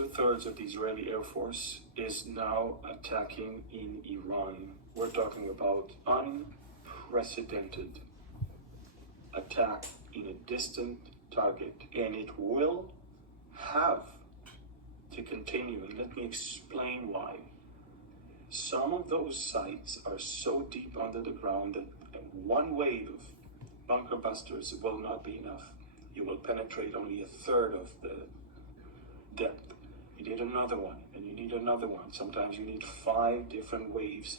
2/3 of the Israeli Air Force is now attacking in Iran. We're talking about unprecedented attack in a distant target, and it will have to continue. And let me explain why. Some of those sites are so deep under the ground that one wave of bunker busters will not be enough. You will penetrate only a third of the depth. You need another one, and you need another one. Sometimes you need 5 different waves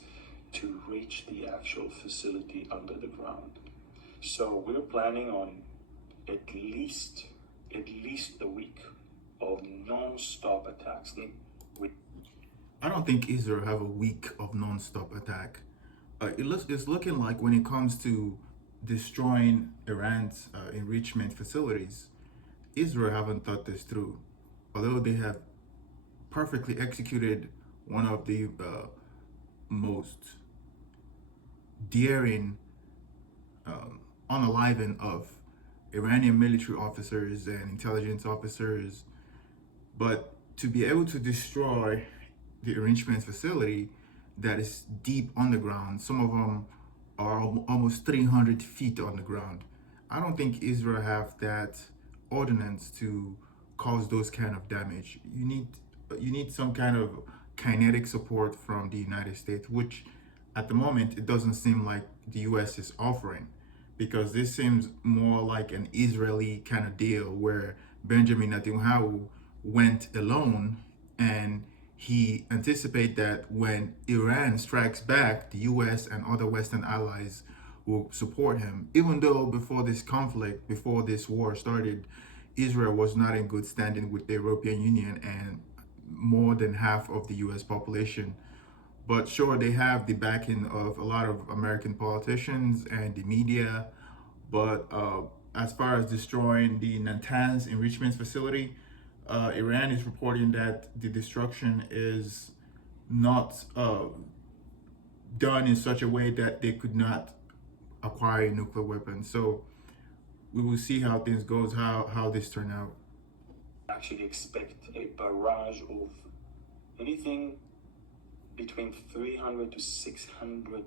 to reach the actual facility under the ground. So we're planning on at least a week of non-stop attacks. I don't think Israel have a week of non-stop attack. It's looking like when it comes to destroying Iran's enrichment facilities, Israel haven't thought this through. Although they have perfectly executed one of the most daring unaliving of Iranian military officers and intelligence officers, but to be able to destroy the enrichment facility that is deep underground, some of them are almost 300 feet on the ground. I don't think Israel have that ordinance to cause those kind of damage. You need some kind of kinetic support from the United States, which at the moment it doesn't seem like the US is offering, because this seems more like an Israeli kind of deal where Benjamin Netanyahu went alone, and he anticipates that when Iran strikes back, the US and other Western allies will support him. Even though before this conflict, before this war started, Israel was not in good standing with the European Union and more than half of the US population. But sure, they have the backing of a lot of American politicians and the media. But as far as destroying the Natanz enrichment facility, Iran is reporting that the destruction is not done in such a way that they could not acquire a nuclear weapon. So we will see how things goes, how this turn out. Actually expect a barrage of anything between 300 to 600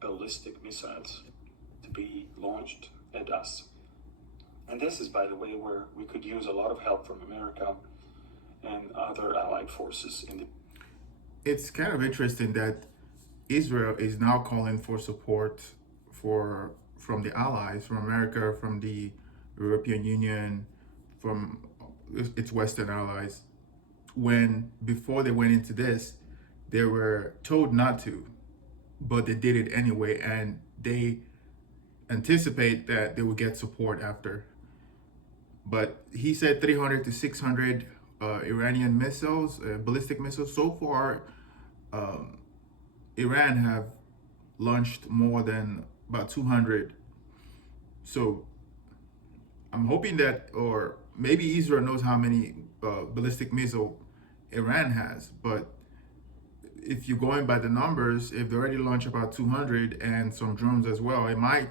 ballistic missiles to be launched at us. And this is, by the way, where we could use a lot of help from America and other allied forces in the... It's kind of interesting that Israel is now calling for support from the allies, from America, from the European Union, from its Western allies, when before they went into this, they were told not to, but they did it anyway, and they anticipate that they will get support after. But he said 300 to 600 Iranian missiles, ballistic missiles. So far, Iran have launched more than about 200. So I'm hoping that, or maybe Israel knows how many ballistic missile Iran has. But if you're going by the numbers, if they already launched about 200 and some drones as well, it might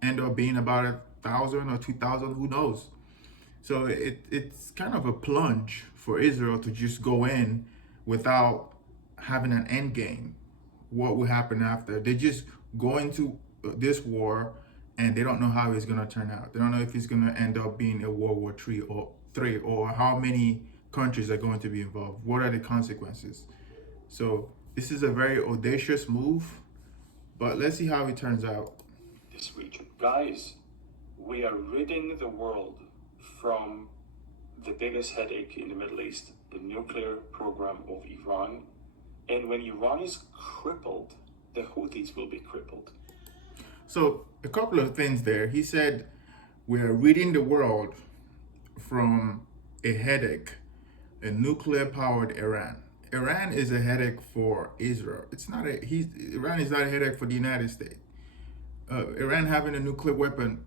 end up being about 1,000 or 2,000, who knows? So it's kind of a plunge for Israel to just go in without having an end game. What will happen after? They just go into this war and they don't know how it's going to turn out. They don't know if it's going to end up being a World War III or how many countries are going to be involved. What are the consequences? So this is a very audacious move, but let's see how it turns out. This region. Guys, we are ridding the world from the biggest headache in the Middle East, the nuclear program of Iran. And when Iran is crippled, the Houthis will be crippled. So a couple of things there. He said, we are ridding the world from a headache, a nuclear-powered Iran. Iran is a headache for Israel. Iran is not a headache for the United States. Iran having a nuclear weapon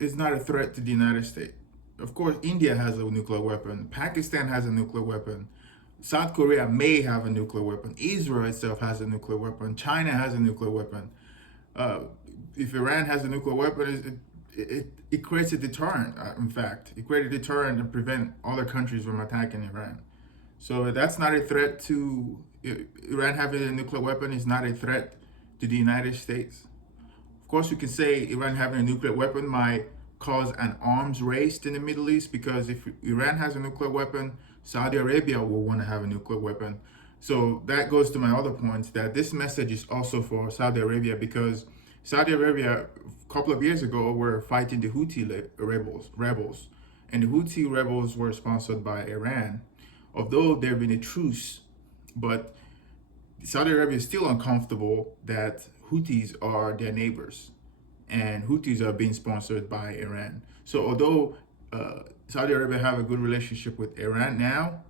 is not a threat to the United States. Of course, India has a nuclear weapon. Pakistan has a nuclear weapon. South Korea may have a nuclear weapon. Israel itself has a nuclear weapon. China has a nuclear weapon. If Iran has a nuclear weapon, it creates a deterrent. In fact, it creates a deterrent to prevent other countries from attacking Iran. So that's not a threat to Iran having a nuclear weapon is not a threat to the United States. Of course, you can say Iran having a nuclear weapon might cause an arms race in the Middle East, because if Iran has a nuclear weapon, Saudi Arabia will want to have a nuclear weapon. So that goes to my other point, that this message is also for Saudi Arabia, because Saudi Arabia a couple of years ago were fighting the Houthi rebels, and the Houthi rebels were sponsored by Iran. Although there have been a truce, but Saudi Arabia is still uncomfortable that Houthis are their neighbors, and Houthis are being sponsored by Iran. So although Saudi Arabia have a good relationship with Iran now,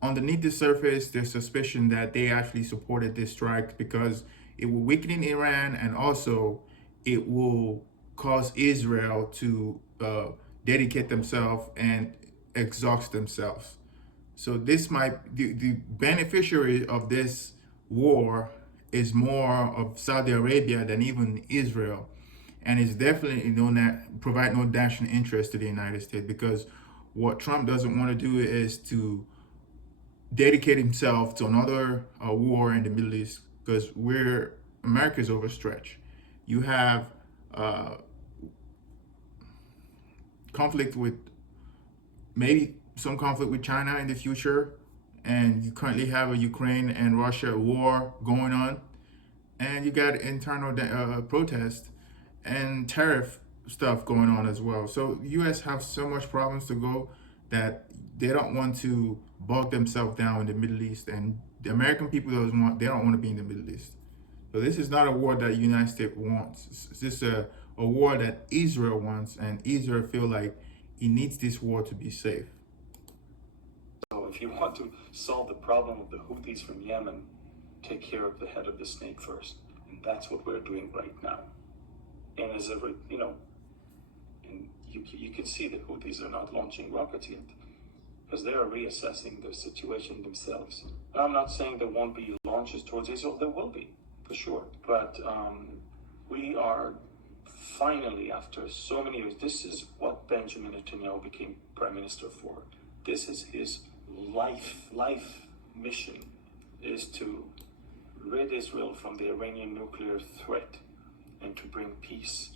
underneath the surface, there's suspicion that they actually supported this strike because it will weaken Iran, and also it will cause Israel to dedicate themselves and exhaust themselves. So this might the beneficiary of this war is more of Saudi Arabia than even Israel, and it's definitely provide no national interest to the United States, because what Trump doesn't want to do is to dedicate himself to another war in the Middle East, because America's overstretched. You have uh, conflict with maybe some conflict with China in the future, and you currently have a Ukraine and Russia war going on, and you got internal protest and tariff stuff going on as well. So U.S. have so much problems to go that they don't want to bog themselves down in the Middle East, and the American people they don't want to be in the Middle East. So this is not a war that the United States wants. It's just a war that Israel wants, and Israel feel like it needs this war to be safe. So if you want to solve the problem of the Houthis from Yemen, take care of the head of the snake first. And that's what we're doing right now. And as ever, and you can see the Houthis are not launching rockets yet, because they are reassessing the situation themselves. I'm not saying there won't be launches towards Israel. There will be, for sure. But we are finally, after so many years, this is what Benjamin Netanyahu became prime minister for. This is his life mission, is to rid Israel from the Iranian nuclear threat and to bring peace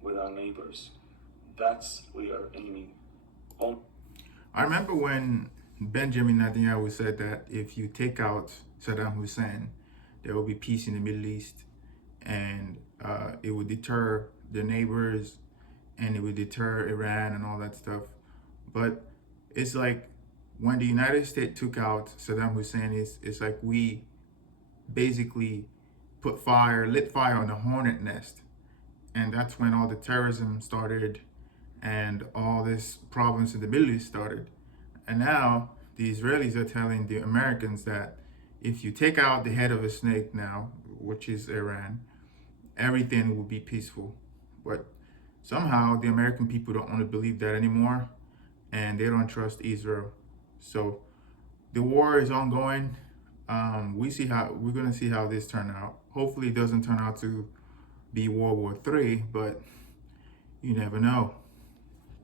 with our neighbors. That's we are aiming on. I remember when Benjamin Netanyahu said that if you take out Saddam Hussein, there will be peace in the Middle East, and it would deter the neighbors, and it would deter Iran and all that stuff. But it's like when the United States took out Saddam Hussein, it's like we basically lit fire on the hornet nest, and that's when all the terrorism started and all this problems in the Middle East started. And now the Israelis are telling the Americans that if you take out the head of a snake now, which is Iran, everything will be peaceful. But somehow the American people don't want to believe that anymore, and they don't trust Israel. So the war is ongoing. We're gonna see how this turn out. Hopefully, it doesn't turn out to be World War III, but you never know.